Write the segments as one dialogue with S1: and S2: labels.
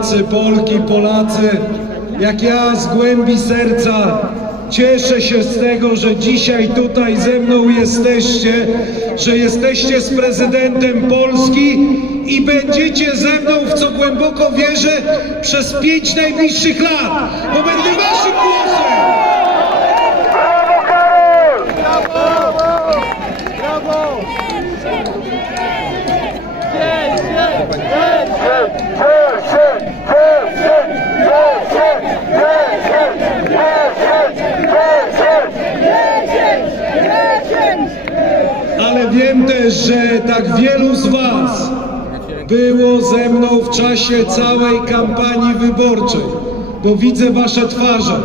S1: Polacy, Polki, Polacy, jak ja z głębi serca cieszę się z tego, że dzisiaj tutaj ze mną jesteście, że jesteście z prezydentem Polski i będziecie ze mną, w co głęboko wierzę, przez pięć najbliższych lat, bo będę waszym głosem. Że tak wielu z Was było ze mną w czasie całej kampanii wyborczej, bo widzę Wasze twarze,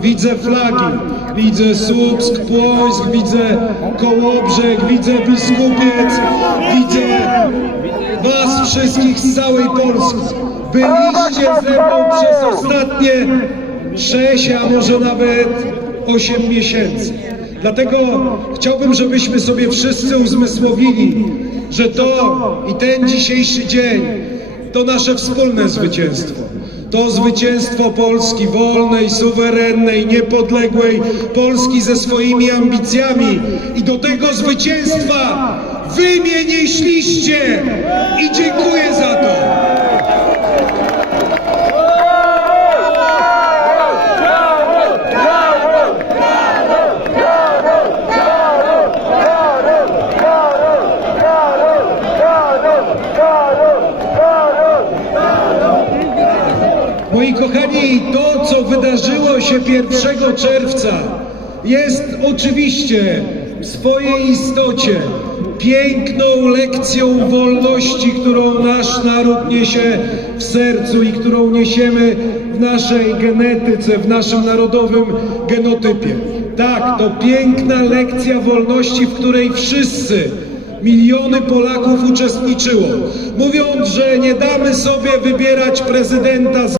S1: widzę flagi, widzę Słupsk, Płońsk, widzę Kołobrzeg, widzę Biskupiec, widzę Was wszystkich z całej Polski. Byliście ze mną przez ostatnie sześć, a może nawet 8 miesięcy. Dlatego chciałbym, żebyśmy sobie wszyscy uzmysłowili, że to i ten dzisiejszy dzień to nasze wspólne zwycięstwo. To zwycięstwo Polski wolnej, suwerennej, niepodległej, Polski ze swoimi ambicjami. I do tego zwycięstwa wy mnie nieśliście i dziękuję za to. Moi kochani, to co wydarzyło się 1 czerwca jest oczywiście w swojej istocie piękną lekcją wolności, którą nasz naród niesie w sercu i którą niesiemy w naszej genetyce, w naszym narodowym genotypie. Tak, to piękna lekcja wolności, w której wszyscy Miliony Polaków uczestniczyło, mówiąc, że nie damy sobie wybierać prezydenta z